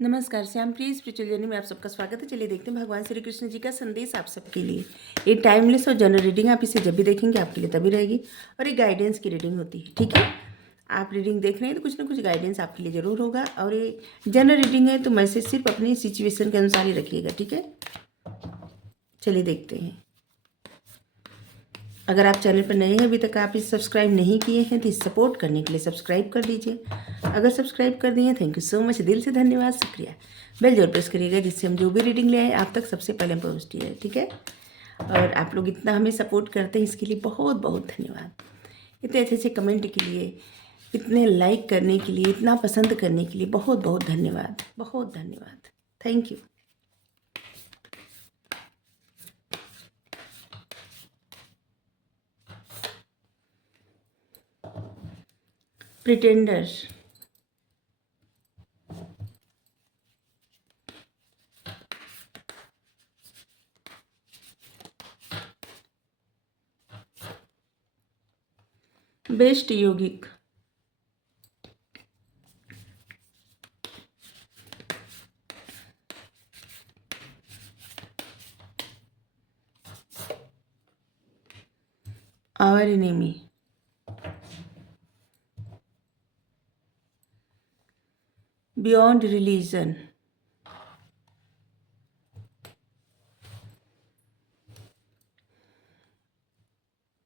नमस्कार, श्यामप्रिय spiritual journey में आप सबका स्वागत है। चलिए देखते हैं भगवान श्री कृष्ण जी का संदेश आप सबके लिए। ये टाइमलेस और जनरल रीडिंग, आप इसे जब भी देखेंगे आपके लिए तभी रहेगी। और ये गाइडेंस की रीडिंग होती है, ठीक है। आप रीडिंग देख रहे हैं तो कुछ ना कुछ गाइडेंस आपके लिए ज़रूर होगा। और ये जनरल रीडिंग है तो मैसेज सिर्फ अपनी सिचुएशन के अनुसार ही रखिएगा, ठीक है। चलिए देखते हैं। अगर आप चैनल पर नए हैं, अभी तक आप इसे सब्सक्राइब नहीं किए हैं तो इसे सपोर्ट करने के लिए सब्सक्राइब कर दीजिए। अगर सब्सक्राइब कर दिए थैंक यू सो मच, दिल से धन्यवाद, शुक्रिया। बेल जरूर प्रेस करिएगा जिससे हम जो भी रीडिंग ले आए आप तक सबसे पहले पहुँचती है, ठीक है। और आप लोग इतना हमें सपोर्ट करते हैं इसके लिए बहुत बहुत धन्यवाद। इतने अच्छे अच्छे कमेंट के लिए, इतने लाइक करने के लिए, इतना पसंद करने के लिए बहुत बहुत धन्यवाद, बहुत धन्यवाद, थैंक यू। प्रिटेंडर, बेस्ट यौगिक, आवर एनिमी, बियॉन्ड रिलीजन,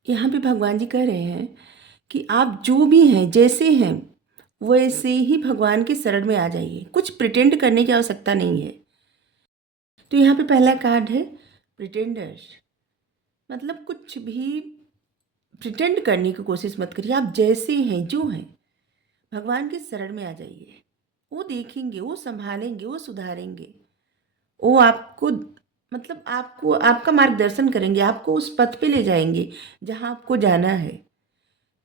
यहाँ पे भगवान जी कह रहे हैं कि आप जो भी हैं, जैसे हैं वैसे ही भगवान के शरण में आ जाइए। कुछ प्रिटेंड करने की आवश्यकता नहीं है। तो यहाँ पे पहला कार्ड है प्रिटेंडर, मतलब कुछ भी प्रिटेंड करने की कोशिश मत करिए। आप जैसे हैं, जो हैं, भगवान के शरण में आ जाइए। वो देखेंगे, वो संभालेंगे, वो सुधारेंगे, वो आपको मतलब आपको आपका मार्गदर्शन करेंगे, आपको उस पथ पे ले जाएंगे जहाँ आपको जाना है।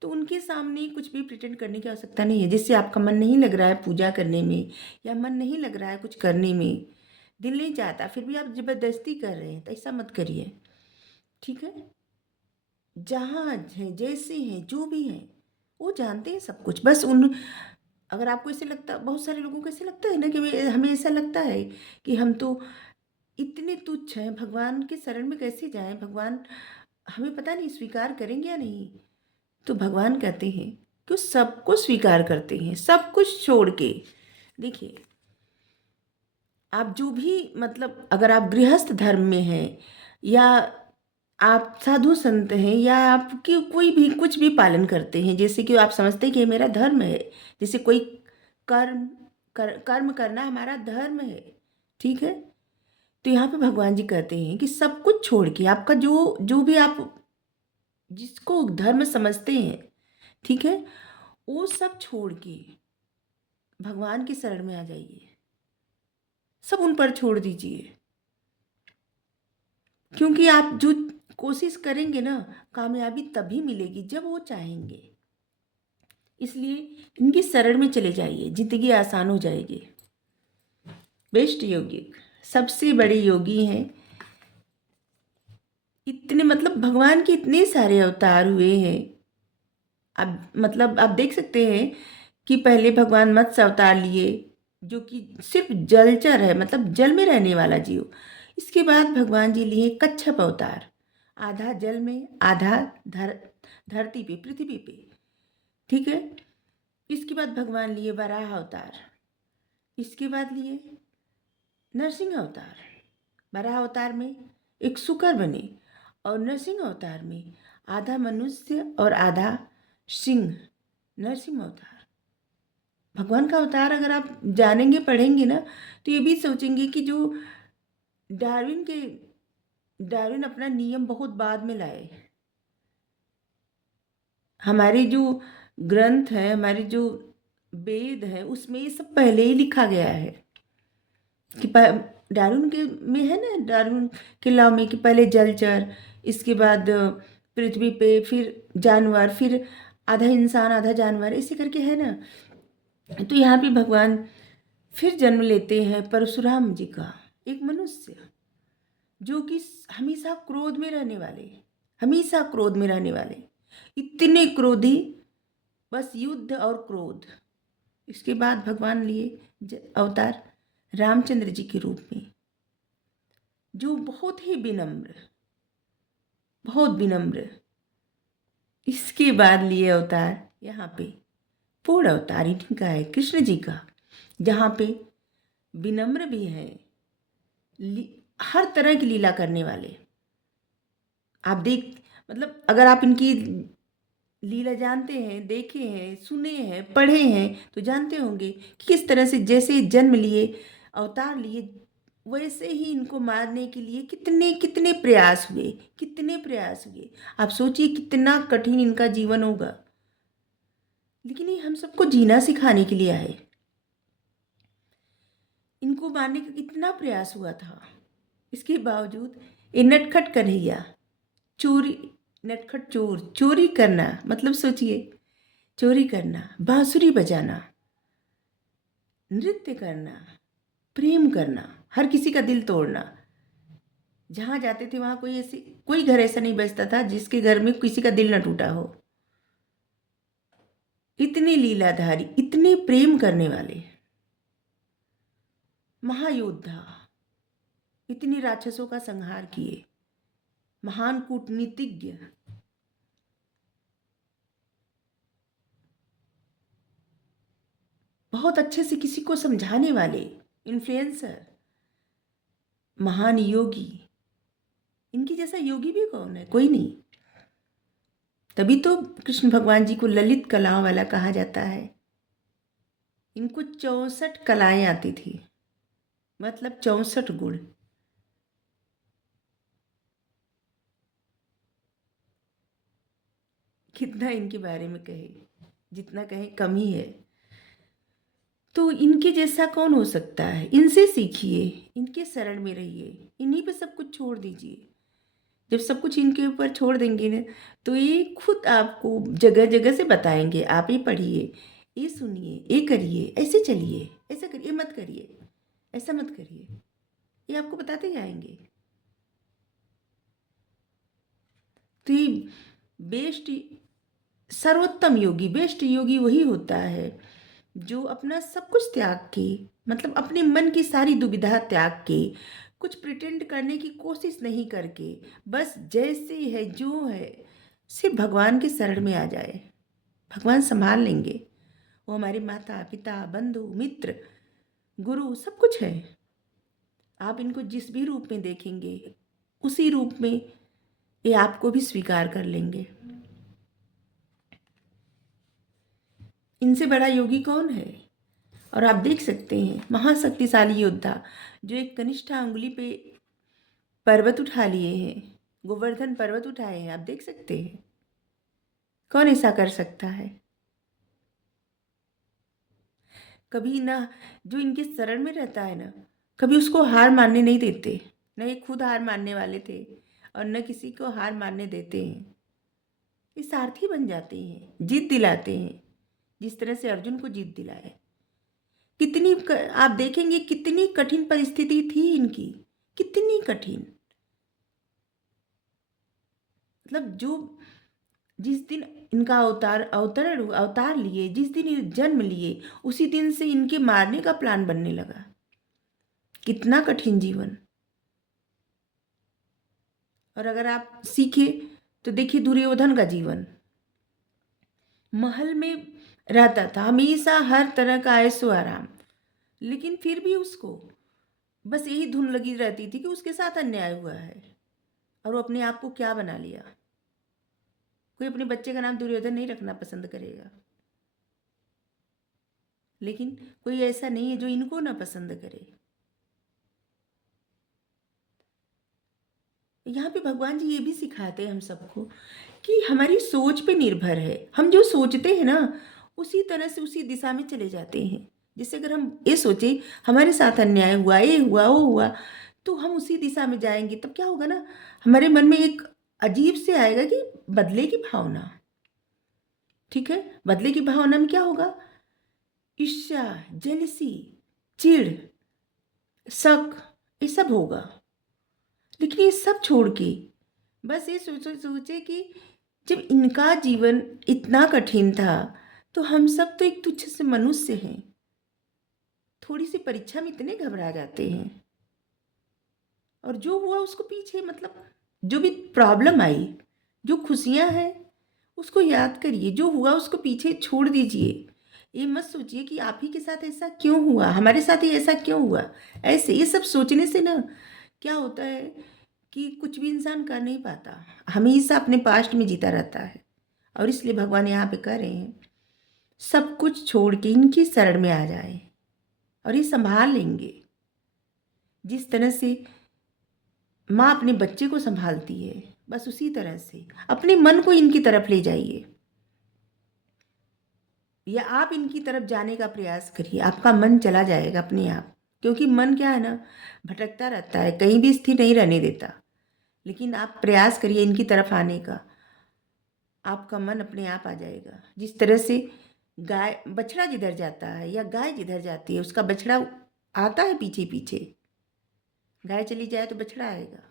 तो उनके सामने कुछ भी प्रिटेंड करने की आवश्यकता नहीं है। जिससे आपका मन नहीं लग रहा है पूजा करने में, या मन नहीं लग रहा है कुछ करने में, दिल नहीं चाहता, फिर भी आप ज़बरदस्ती कर रहे हैं, तो ऐसा मत करिए, ठीक है। जहाँ हैं, जैसे हैं, जो भी हैं, वो जानते हैं सब कुछ। बस उन अगर आपको ऐसे लगता, बहुत सारे लोगों को ऐसे लगता है ना कि हमें ऐसा लगता है कि हम तो इतने तुच्छ हैं, भगवान के शरण में कैसे जाएं, भगवान हमें पता नहीं स्वीकार करेंगे या नहीं। तो भगवान कहते हैं कि वो सबको स्वीकार करते हैं, सब कुछ छोड़ के। देखिए, आप जो भी मतलब अगर आप गृहस्थ धर्म में हैं, या आप साधु संत हैं, या आपकी कोई भी कुछ भी पालन करते हैं, जैसे कि आप समझते हैं कि ये मेरा धर्म है, जैसे कोई कर्म करना हमारा धर्म है, ठीक है। तो यहाँ पे भगवान जी कहते हैं कि सब कुछ छोड़ के, आपका जो जो भी आप जिसको धर्म समझते हैं, ठीक है, वो सब छोड़ के भगवान की शरण में आ जाइए। सब उन पर छोड़ दीजिए, क्योंकि आप जो कोशिश करेंगे ना, कामयाबी तभी मिलेगी जब वो चाहेंगे। इसलिए इनकी शरण में चले जाइए, जिंदगी आसान हो जाएगी। बेस्ट योगी, सबसे बड़े योगी हैं। इतने मतलब भगवान के इतने सारे अवतार हुए हैं। आप मतलब आप देख सकते हैं कि पहले भगवान मत्स्य अवतार लिए, जो कि सिर्फ जलचर है, मतलब जल में रहने वाला जीव। इसके बाद भगवान जी लिए कच्छप अवतार, आधा जल में, आधा धरती पे, पृथ्वी पे, ठीक है। इसके बाद भगवान लिए वराह अवतार, इसके बाद लिए नरसिंह अवतार। वराह अवतार में एक सुकर बने, और नरसिंह अवतार में आधा मनुष्य और आधा सिंह, नरसिंह अवतार। भगवान का अवतार अगर आप जानेंगे, पढ़ेंगे ना, तो ये भी सोचेंगे कि जो डार्विन अपना नियम बहुत बाद में लाए। हमारे जो ग्रंथ है, हमारे जो वेद है, उसमें ये सब पहले ही लिखा गया है कि डार्विन के में है ना, डार्विन के लॉ में कि पहले जलचर, इसके बाद पृथ्वी पे, फिर जानवर, फिर आधा इंसान आधा जानवर, इसी करके है ना। तो यहाँ पे भगवान फिर जन्म लेते हैं परशुराम जी का, एक मनुष्य जो कि हमेशा क्रोध में रहने वाले, हमेशा क्रोध में रहने वाले, इतने क्रोधी, बस युद्ध और क्रोध। इसके बाद भगवान लिए अवतार रामचंद्र जी के रूप में, जो बहुत ही विनम्र, बहुत विनम्र, इसके बाद लिए अवतार यहाँ पे पूर्ण अवतार इनका है कृष्ण जी का, जहाँ पे विनम्र भी है, हर तरह की लीला करने वाले। आप देख, मतलब अगर आप इनकी लीला जानते हैं, देखे हैं, सुने हैं, पढ़े हैं, तो जानते होंगे कि किस तरह से जैसे जन्म लिए, अवतार लिए, वैसे ही इनको मारने के लिए कितने कितने प्रयास हुए, कितने प्रयास हुए। आप सोचिए कितना कठिन इनका जीवन होगा, लेकिन ये हम सबको जीना सिखाने के लिए आए। इनको मारने का कितना प्रयास हुआ था, इसके बावजूद ये नटखट कन्हैया, चोरी, नटखट चोर, चोरी करना, मतलब सोचिए, चोरी करना, बांसुरी बजाना, नृत्य करना, प्रेम करना, हर किसी का दिल तोड़ना। जहाँ जाते थे वहाँ कोई घर ऐसा नहीं बचता था जिसके घर में किसी का दिल न टूटा हो। इतने लीलाधारी, इतने प्रेम करने वाले महायोद्धा, इतने राक्षसों का संहार किए, महान कूटनीतिज्ञ, बहुत अच्छे से किसी को समझाने वाले, इन्फ्लुएंसर, महान योगी। इनकी जैसा योगी भी कौन है? कोई नहीं। तभी तो कृष्ण भगवान जी को ललित कलाओं वाला कहा जाता है। इनको 64 कलाएं आती थी, मतलब 64 गुण। कितना इनके बारे में कहे, जितना कहे कम ही है। तो इनके जैसा कौन हो सकता है? इनसे सीखिए, इनके शरण में रहिए, इन्हीं पे सब कुछ छोड़ दीजिए। जब सब कुछ इनके ऊपर छोड़ देंगे ना, तो ये खुद आपको जगह जगह से बताएंगे, आप ये पढ़िए, ये सुनिए, ये करिए, ऐसे चलिए, ऐसा करिए, मत करिए, ऐसा मत करिए, ये आपको बताते जाएंगे। तो ये बेस्ट, सर्वोत्तम योगी, बेस्ट योगी वही होता है जो अपना सब कुछ त्याग के, मतलब अपने मन की सारी दुविधा त्याग के, कुछ प्रिटेंड करने की कोशिश नहीं करके, बस जैसे है जो है सिर्फ भगवान के शरण में आ जाए। भगवान संभाल लेंगे। वो हमारे माता पिता, बंधु मित्र, गुरु, सब कुछ है। आप इनको जिस भी रूप में देखेंगे, उसी रूप में ये आपको भी स्वीकार कर लेंगे। इनसे बड़ा योगी कौन है? और आप देख सकते हैं महाशक्तिशाली योद्धा जो एक कनिष्ठा उंगली पे पर्वत उठा लिए हैं, गोवर्धन पर्वत उठाए हैं। आप देख सकते हैं कौन ऐसा कर सकता है? कभी ना, जो इनके शरण में रहता है ना, कभी उसको हार मानने नहीं देते। न ये खुद हार मानने वाले थे और न किसी को हार मानने देते हैं। ये सारथी बन जाते हैं, जीत दिलाते हैं, जिस तरह से अर्जुन को जीत दिलाया। आप देखेंगे कितनी कठिन परिस्थिति थी इनकी, कितनी कठिन। मतलब जो जिस दिन इनका अवतार लिए, जिस दिन ये जन्म लिए, उसी दिन से इनके मारने का प्लान बनने लगा। कितना कठिन जीवन। और अगर आप सीखे तो देखिए दुर्योधन का जीवन, महल में रहता था, हमेशा हर तरह का ऐशो आराम, लेकिन फिर भी उसको बस यही धुन लगी रहती थी कि उसके साथ अन्याय हुआ है। और वो अपने आप को क्या बना लिया। कोई अपने बच्चे का नाम दुर्योधन नहीं रखना पसंद करेगा, लेकिन कोई ऐसा नहीं है जो इनको ना पसंद करे। यहाँ पे भगवान जी ये भी सिखाते हैं हम सबको कि हमारी सोच पे निर्भर है। हम जो सोचते हैं ना, उसी तरह से उसी दिशा में चले जाते हैं। जैसे अगर हम ये सोचे हमारे साथ अन्याय हुआ, ये हुआ, वो हुआ, तो हम उसी दिशा में जाएंगे। तब क्या होगा ना, हमारे मन में एक अजीब से आएगा कि बदले की भावना। ठीक है, बदले की भावना में क्या होगा? ईर्ष्या, जेलसी, चिढ़, शक, ये सब होगा। लेकिन ये सब छोड़ के बस ये सोचे कि जब इनका जीवन इतना कठिन था, तो हम सब तो एक तुच्छ से मनुष्य हैं, थोड़ी सी परीक्षा में इतने घबरा जाते हैं, और जो हुआ उसको पीछे, मतलब जो भी प्रॉब्लम आई, जो खुशियां हैं उसको याद करिए, जो हुआ उसको पीछे छोड़ दीजिए। ये मत सोचिए कि आप ही के साथ ऐसा क्यों हुआ, हमारे साथ ही ऐसा क्यों हुआ। ऐसे ये सब सोचने से ना क्या होता है कि कुछ भी इंसान कर नहीं पाता, हमेशा अपने पास्ट में जीता रहता है। और इसलिए भगवान यहाँ पे कह रहे हैं, सब कुछ छोड़ के इनकी शरण में आ जाए और ये संभाल लेंगे। जिस तरह से माँ अपने बच्चे को संभालती है, बस उसी तरह से अपने मन को इनकी तरफ ले जाइए, या आप इनकी तरफ जाने का प्रयास करिए, आपका मन चला जाएगा अपने आप। क्योंकि मन क्या है ना, भटकता रहता है, कहीं भी स्थिर नहीं रहने देता। लेकिन आप प्रयास करिए इनकी तरफ आने का, आपका मन अपने आप आ जाएगा। जिस तरह से गाय, बछड़ा जिधर जाता है या गाय जिधर जाती है, उसका बछड़ा आता है पीछे पीछे। गाय चली जाए तो बछड़ा आएगा,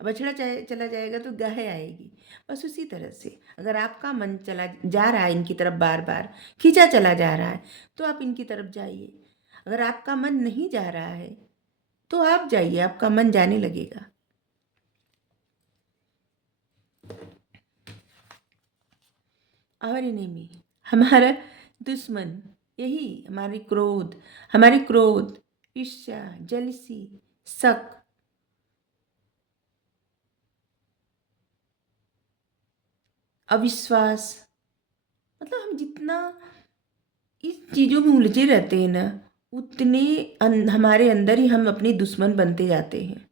बछड़ा चाहे चला जाएगा तो गाय आएगी। बस उसी तरह से अगर आपका मन चला जा रहा है इनकी तरफ, बार बार खींचा चला जा रहा है, तो आप इनकी तरफ जाइए। अगर आपका मन नहीं जा रहा है तो आप जाइए, आपका मन जाने लगेगा। आवर एनिमी, हमारा दुश्मन, यही हमारे क्रोध, ईर्ष्या, जेलसी, शक, अविश्वास, मतलब हम जितना इस चीज़ों में उलझे रहते हैं ना, उतने हमारे अंदर ही हम अपने दुश्मन बनते जाते हैं।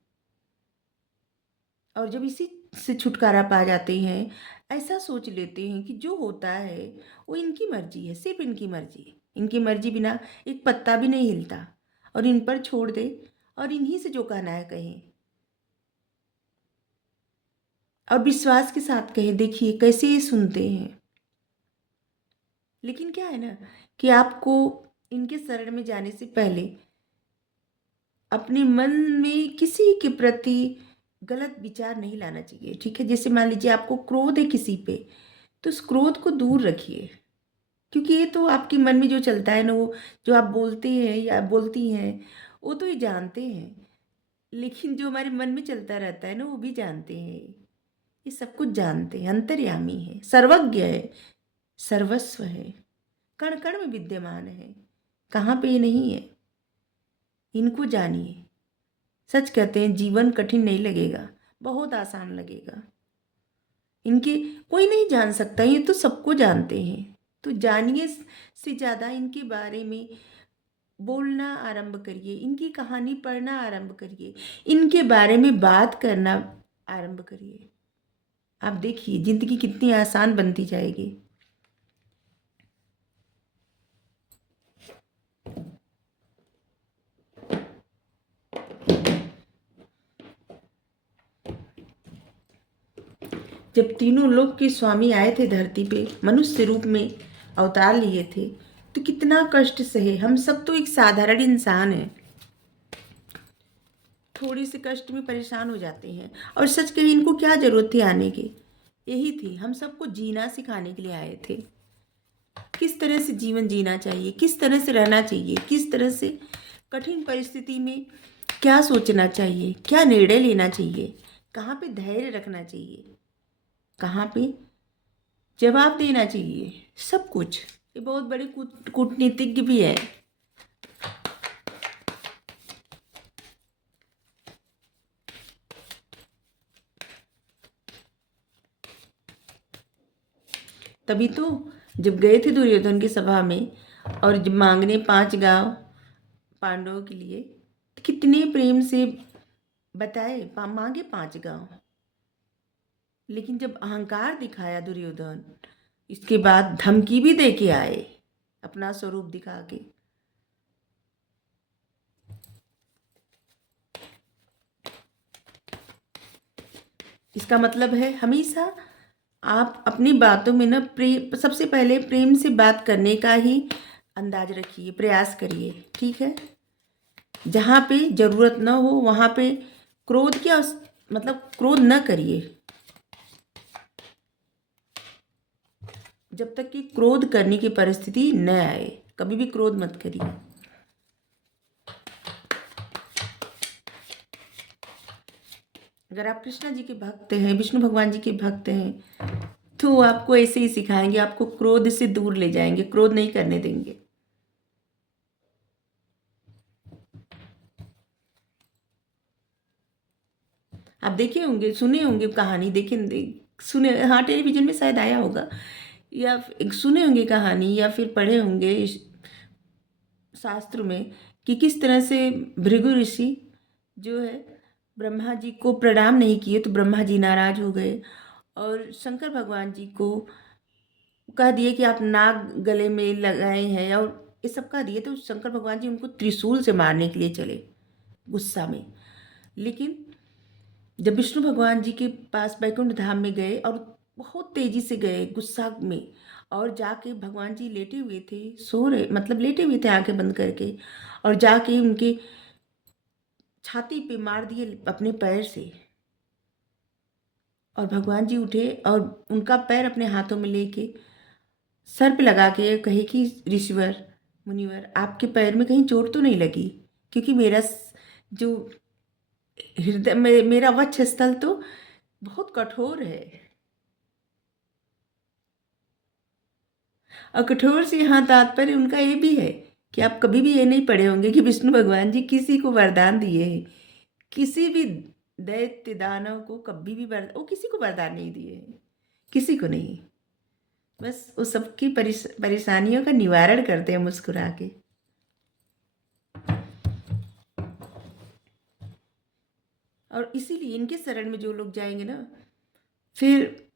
और जब इसी से छुटकारा पा जाते हैं, ऐसा सोच लेते हैं कि जो होता है वो इनकी मर्जी है, सिर्फ इनकी मर्जी, इनकी मर्जी बिना एक पत्ता भी नहीं हिलता, और इन पर छोड़ दे और इन्हीं से जो कहना है कहें, और विश्वास के साथ कहें। देखिए कैसे ये सुनते हैं। लेकिन क्या है ना कि आपको इनके शरण में जाने से पहले अपने मन में किसी के प्रति गलत विचार नहीं लाना चाहिए, ठीक है। जैसे मान लीजिए आपको क्रोध है किसी पे, तो उस क्रोध को दूर रखिए। क्योंकि ये तो आपके मन में जो चलता है ना, वो जो आप बोलते हैं या बोलती हैं, वो तो ये जानते हैं। लेकिन जो हमारे मन में चलता रहता है ना, वो भी जानते हैं। ये सब कुछ जानते हैं, अंतर्यामी है, सर्वज्ञ है, सर्वस्व है, कण कण में विद्यमान है। कहाँ पे ये नहीं है, इनको जानिए। सच कहते हैं, जीवन कठिन नहीं लगेगा, बहुत आसान लगेगा। इनके कोई नहीं जान सकता, ये तो सबको जानते हैं। तो जानिए से ज़्यादा इनके बारे में बोलना आरंभ करिए, इनकी कहानी पढ़ना आरंभ करिए, इनके बारे में बात करना आरंभ करिए। आप देखिए ज़िंदगी कितनी आसान बनती जाएगी। जब तीनों लोक के स्वामी आए थे धरती पे, मनुष्य रूप में अवतार लिए थे, तो कितना कष्ट सहे। हम सब तो एक साधारण इंसान हैं, थोड़ी से कष्ट में परेशान हो जाते हैं। और सच कही, इनको क्या जरूरत थी आने की, यही थी, हम सबको जीना सिखाने के लिए आए थे। किस तरह से जीवन जीना चाहिए, किस तरह से रहना चाहिए, किस तरह से कठिन परिस्थिति में क्या सोचना चाहिए, क्या निर्णय लेना चाहिए, कहाँ पे धैर्य रखना चाहिए, कहाँ पे जवाब देना चाहिए, सब कुछ। ये बहुत बड़े कूटनीतिज्ञ भी है। तभी तो जब गए थे दुर्योधन की सभा में, और जब मांगने 5 गांव पांडवों के लिए, तो कितने प्रेम से बताए, मांगे 5 गांव। लेकिन जब अहंकार दिखाया दुर्योधन, इसके बाद धमकी भी दे के आए अपना स्वरूप दिखा के। इसका मतलब है हमेशा आप अपनी बातों में ना प्रेम, सबसे पहले प्रेम से बात करने का ही अंदाज रखिए, प्रयास करिए, ठीक है। जहाँ पे ज़रूरत ना हो वहाँ पे क्रोध क्या, मतलब क्रोध न करिए। जब तक कि क्रोध करने की परिस्थिति न आए, कभी भी क्रोध मत करिए। अगर आप कृष्णा जी के भक्त हैं, विष्णु भगवान जी के भक्त हैं, तो वो आपको ऐसे ही सिखाएंगे, आपको क्रोध से दूर ले जाएंगे, क्रोध नहीं करने देंगे। आप देखे होंगे, सुने होंगे कहानी, सुने, हाँ टेलीविजन में शायद आया होगा, या सुने होंगे कहानी, या फिर पढ़े होंगे शास्त्र में कि किस तरह से भृगु ऋषि जो है ब्रह्मा जी को प्रणाम नहीं किए तो ब्रह्मा जी नाराज हो गए, और शंकर भगवान जी को कह दिए कि आप नाग गले में लगाए हैं, और ये सब कह दिए, तो शंकर भगवान जी उनको त्रिशूल से मारने के लिए चले गुस्सा में। लेकिन जब विष्णु भगवान जी के पास बैकुंठ धाम में गए, और बहुत तेजी से गए गुस्सा में, और जाके भगवान जी लेटे हुए थे, सो रहे, मतलब लेटे हुए थे आंखें बंद करके, और जाके उनके छाती पे मार दिए अपने पैर से, और भगवान जी उठे और उनका पैर अपने हाथों में लेके सर पे लगा के कहे कि ऋषिवर, मुनिवर, आपके पैर में कहीं चोट तो नहीं लगी? क्योंकि जो हृदय में मेरा वक्षस्थल तो बहुत कठोर है। और कठोर से यहाँ तात्पर्य उनका ये भी है कि आप कभी भी ये नहीं पढ़े होंगे कि विष्णु भगवान जी किसी को वरदान दिए हैं, किसी भी दैत्य दानव को कभी भी वो किसी को वरदान नहीं दिए हैं, किसी को नहीं। बस वो सबकी परेशानियों का निवारण करते हैं मुस्कुरा के। और इसीलिए इनके शरण में जो लोग जाएंगे ना, फिर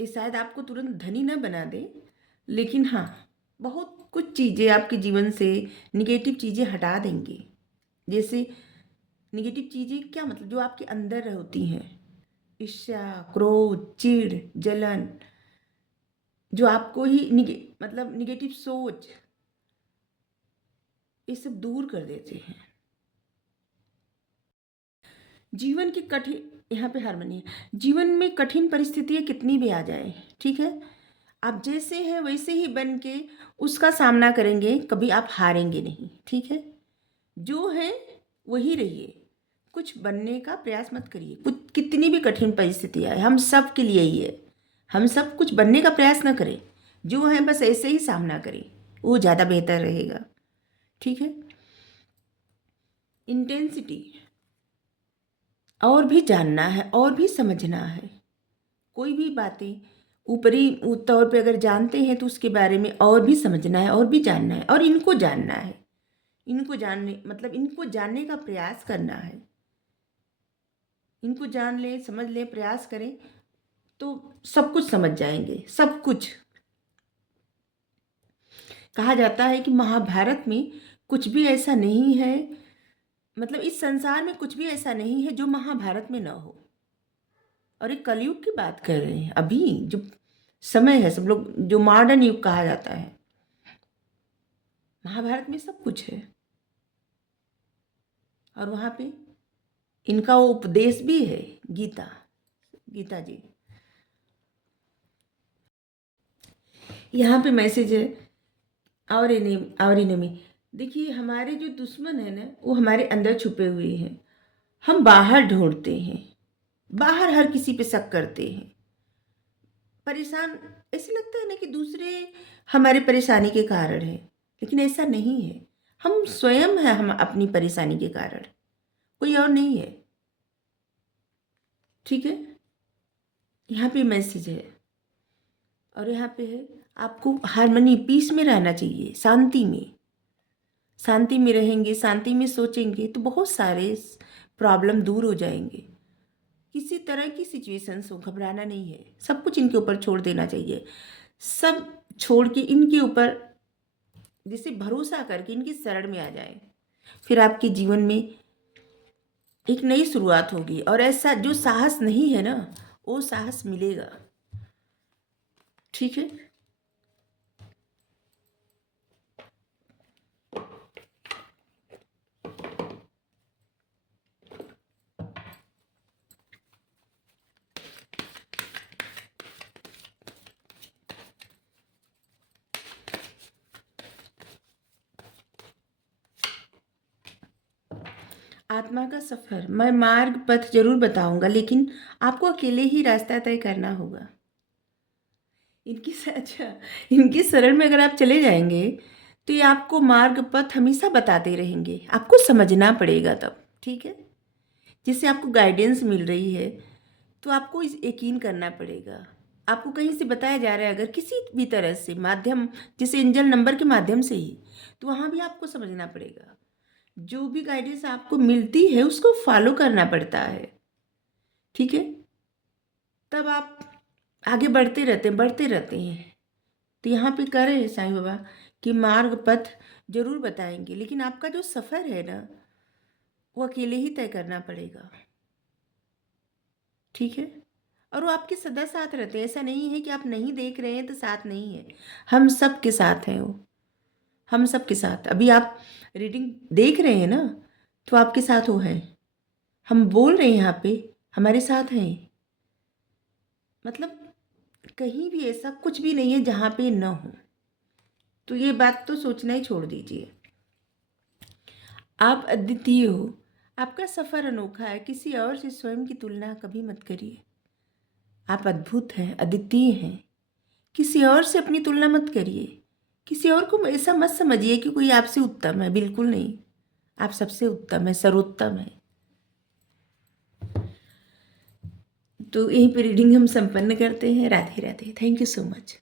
ये शायद आपको तुरंत धनी ना बना दे, लेकिन हाँ, बहुत कुछ चीज़ें आपके जीवन से, निगेटिव चीज़ें हटा देंगे। जैसे निगेटिव चीज़ें क्या, मतलब जो आपके अंदर होती हैं, ईर्ष्या, क्रोध, चिढ़, जलन, जो आपको ही मतलब निगेटिव सोच, ये सब दूर कर देते हैं। जीवन की कठिन, यहाँ पे हारमोनी है, जीवन में कठिन परिस्थितियाँ कितनी भी आ जाए, ठीक है, आप जैसे हैं वैसे ही बन के उसका सामना करेंगे, कभी आप हारेंगे नहीं, ठीक है। जो है वही रहिए, कुछ बनने का प्रयास मत करिए, कुछ कितनी भी कठिन परिस्थिति आए, हम सब के लिए ही है, हम सब कुछ बनने का प्रयास ना करें, जो है बस ऐसे ही सामना करें, वो ज़्यादा बेहतर रहेगा, ठीक है। इंटेंसिटी, और भी जानना है, और भी समझना है, कोई भी बातें ऊपरी तौर पे अगर जानते हैं तो उसके बारे में और भी समझना है, और भी जानना है, और इनको जानना है, इनको जानने मतलब इनको जानने का प्रयास करना है, इनको जान लें, समझ लें, प्रयास करें तो सब कुछ समझ जाएंगे, सब कुछ। कहा जाता है कि महाभारत में कुछ भी ऐसा नहीं है, मतलब इस संसार में कुछ भी ऐसा नहीं है जो महाभारत में ना हो। और एक कलयुग की बात कर रहे हैं, अभी जो समय है, सब लोग जो मॉडर्न युग कहा जाता है, महाभारत में सब कुछ है। और वहाँ पे इनका वो उपदेश भी है, गीता, गीता जी। यहाँ पे मैसेज है, और इनमी, देखिए हमारे जो दुश्मन है ना, वो हमारे अंदर छुपे हुए हैं, हम बाहर ढूंढते हैं, बाहर हर किसी पे शक करते हैं, परेशान, ऐसे लगता है ना कि दूसरे हमारे परेशानी के कारण है, लेकिन ऐसा नहीं है, हम स्वयं हैं, हम अपनी परेशानी के कारण, कोई और नहीं है, ठीक है। यहाँ पे मैसेज है, और यहाँ पे है, आपको हारमोनी, पीस में रहना चाहिए, शांति में, शांति में रहेंगे, शांति में सोचेंगे तो बहुत सारे प्रॉब्लम दूर हो जाएंगे। किसी तरह की सिचुएशंस हो, घबराना नहीं है, सब कुछ इनके ऊपर छोड़ देना चाहिए, सब छोड़ के इनके ऊपर जैसे भरोसा करके इनकी शरण में आ जाए, फिर आपके जीवन में एक नई शुरुआत होगी, और ऐसा जो साहस नहीं है ना, वो साहस मिलेगा, ठीक है। आत्मा का सफ़र, मैं मार्ग पथ जरूर बताऊंगा, लेकिन आपको अकेले ही रास्ता तय करना होगा। अच्छा, इनकी शरण में अगर आप चले जाएंगे तो ये आपको मार्ग पथ हमेशा बताते रहेंगे, आपको समझना पड़ेगा तब। ठीक है, जिससे आपको गाइडेंस मिल रही है तो आपको इस यकीन करना पड़ेगा। आपको कहीं से बताया जा रहा है अगर किसी भी तरह से माध्यम, जैसे एंजल नंबर के माध्यम से ही, तो वहाँ भी आपको समझना पड़ेगा। जो भी गाइडेंस आपको मिलती है उसको फॉलो करना पड़ता है। ठीक है, तब आप आगे बढ़ते रहते हैं। तो यहाँ पे कह रहे हैं साईं बाबा कि मार्ग पथ जरूर बताएंगे, लेकिन आपका जो सफ़र है ना वो अकेले ही तय करना पड़ेगा। ठीक है, और वो आपके सदा साथ रहते हैं। ऐसा नहीं है कि आप नहीं देख रहे हैं तो साथ नहीं है, हम सब के साथ हैं वो, हम सब के साथ। अभी आप रीडिंग देख रहे हैं ना, तो आपके साथ वो है। हम बोल रहे हैं यहाँ पे, हमारे साथ हैं। मतलब कहीं भी ऐसा कुछ भी नहीं है जहाँ पे न हो। तो ये बात तो सोचना ही छोड़ दीजिए। आप अद्वितीय हो, आपका सफ़र अनोखा है, किसी और से स्वयं की तुलना कभी मत करिए। आप अद्भुत हैं, अद्वितीय हैं, किसी और से अपनी तुलना मत करिए। किसी और को ऐसा मत समझिए कि कोई आपसे उत्तम है, बिल्कुल नहीं। आप सबसे उत्तम है, सर्वोत्तम है। तो यहीं पर रीडिंग हम संपन्न करते हैं। Radhe Radhe, thank you so much.